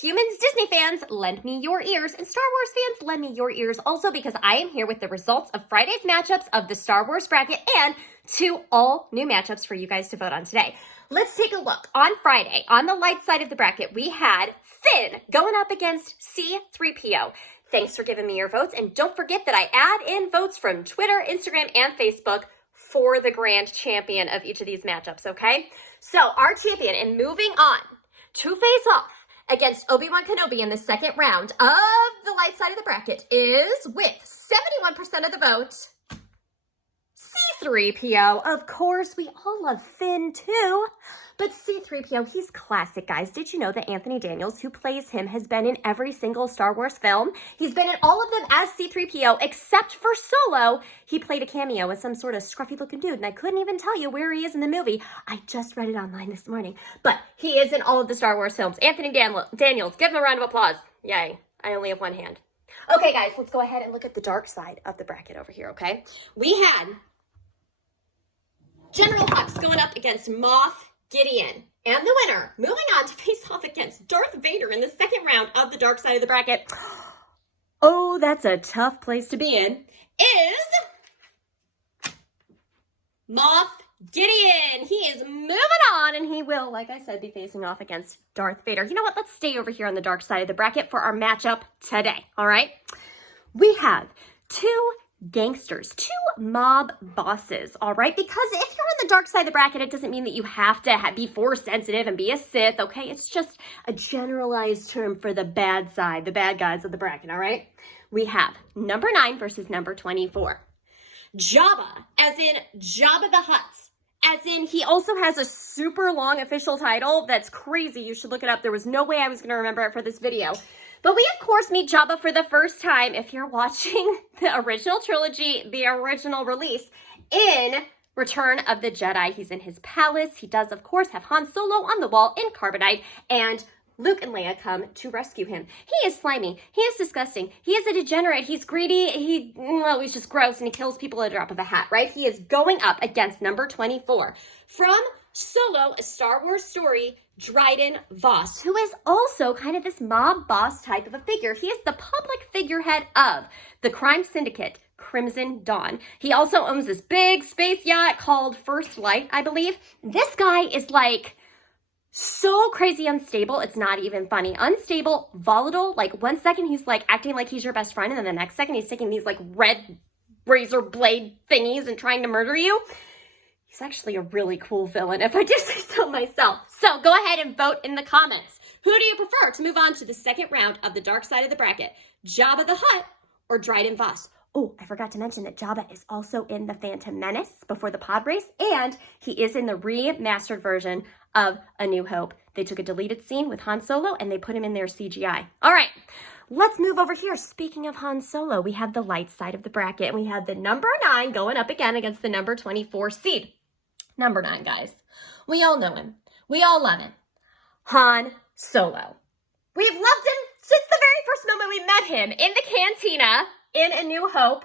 Humans, Disney fans, lend me your ears, and Star Wars fans, lend me your ears also, because I am here with the results of Friday's matchups of the Star Wars bracket and 2 all new matchups for you guys to vote on today. Let's take a look. On Friday, on the light side of the bracket, we had Finn going up against C-3PO. Thanks for giving me your votes, and don't forget that I add in votes from Twitter, Instagram, and Facebook for the grand champion of each of these matchups, okay? So our champion, and moving on to face off against Obi-Wan Kenobi in the second round of the light side of the bracket, is, with 71% of the vote, C-3PO. Of course, we all love Finn too, but C-3PO, he's classic, guys. Did you know that Anthony Daniels, who plays him, has been in every single Star Wars film? He's been in all of them as C-3PO, except for Solo. He played a cameo as some sort of scruffy-looking dude, and I couldn't even tell you where he is in the movie. I just read it online this morning, but he is in all of the Star Wars films. Anthony Daniels, give him a round of applause. Yay, I only have one hand. Okay, guys, let's go ahead and look at the dark side of the bracket over here, okay? We had General Hux going up against Moff Gideon. And the winner, moving on to face off against Darth Vader in the second round of the dark side of the bracket. Oh, that's a tough place to be in. Is Moff Gideon. He is moving on, and he will, like I said, be facing off against Darth Vader. You know what? Let's stay over here on the dark side of the bracket for our matchup today, all right? We have 2 gangsters, 2 mob bosses, all right? Because if you're on the dark side of the bracket, it doesn't mean that you have to be force sensitive and be a Sith, okay? It's just a generalized term for the bad side, the bad guys of the bracket, all right? We have number 9 versus number 24. Jabba, as in Jabba the Hutt, as in he also has a super long official title that's crazy. You should look it up. There was no way I was going to remember it for this video. But we, of course, meet Jabba for the first time, if you're watching the original trilogy, the original release, in Return of the Jedi. He's in his palace. He does, of course, have Han Solo on the wall in carbonite, and Luke and Leia come to rescue him. He is slimy. He is disgusting. He is a degenerate. He's greedy. He's just gross, and he kills people at a drop of a hat, right? He is going up against number 24 from Solo, A Star Wars Story, Dryden Voss, who is also kind of this mob boss type of a figure. He is the public figurehead of the crime syndicate, Crimson Dawn. He also owns this big space yacht called First Light, I believe. This guy is like so crazy unstable, it's not even funny. Unstable, volatile, like one second he's like acting like he's your best friend, and then the next second he's taking these like red razor blade thingies and trying to murder you. He's actually a really cool villain, if I do say so myself. So go ahead and vote in the comments. Who do you prefer to move on to the second round of the dark side of the bracket? Jabba the Hutt or Dryden Voss? Oh, I forgot to mention that Jabba is also in The Phantom Menace before the pod race, and he is in the remastered version of A New Hope. They took a deleted scene with Han Solo and they put him in their CGI. All right, let's move over here. Speaking of Han Solo, we have the light side of the bracket, and we have the number 9 going up again against the number 24 seed. Number 9, guys. We all know him. We all love him. Han Solo. We've loved him since the very first moment we met him in the cantina in A New Hope.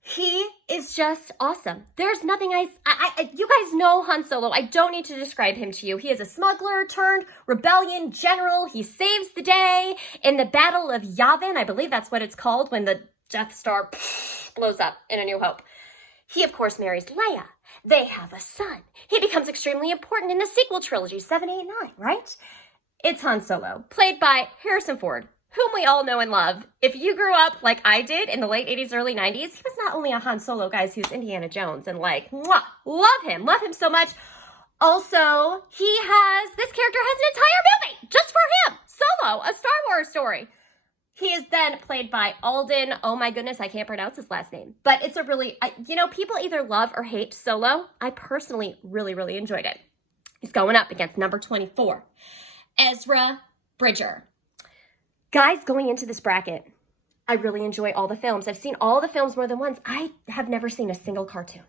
He is just awesome. There's nothing you guys know Han Solo. I don't need to describe him to you. He is a smuggler turned rebellion general. He saves the day in the Battle of Yavin. I believe that's what it's called when the Death Star blows up in A New Hope. He, of course, marries Leia. They have a son. He becomes extremely important in the sequel trilogy, 7, 8, 9, right? It's Han Solo, played by Harrison Ford, whom we all know and love. If you grew up like I did in the late 80s, early 90s, he was not only a Han Solo, guys, he was Indiana Jones, and like, mwah, love him so much. Also, this character has an entire movie just for him, Solo, A Star Wars Story. He is then played by Alden. Oh my goodness, I can't pronounce his last name. But it's a really, people either love or hate Solo. I personally really, really enjoyed it. He's going up against number 24, Ezra Bridger. Guys, going into this bracket, I really enjoy all the films. I've seen all the films more than once. I have never seen a single cartoon.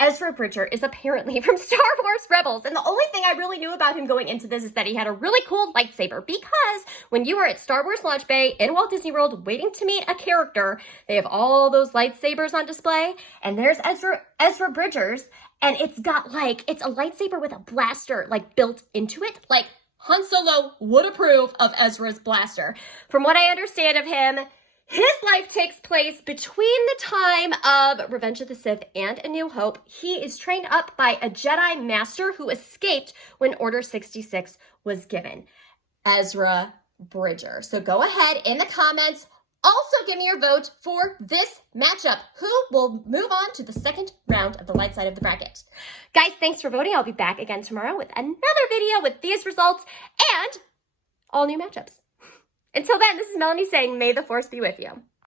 Ezra Bridger is apparently from Star Wars Rebels, and the only thing I really knew about him going into this is that he had a really cool lightsaber, because when you are at Star Wars Launch Bay in Walt Disney World waiting to meet a character, they have all those lightsabers on display, and there's Ezra Bridger's, and it's got it's a lightsaber with a blaster built into it, Han Solo would approve of Ezra's blaster. From what I understand of him, his life takes place between the time of Revenge of the Sith and A New Hope. He is trained up by a Jedi Master who escaped when Order 66 was given. Ezra Bridger. So go ahead in the comments. Also give me your vote for this matchup. Who will move on to the second round of the light side of the bracket? Guys, thanks for voting. I'll be back again tomorrow with another video with these results and all new matchups. Until then, this is Melanie saying, may the force be with you.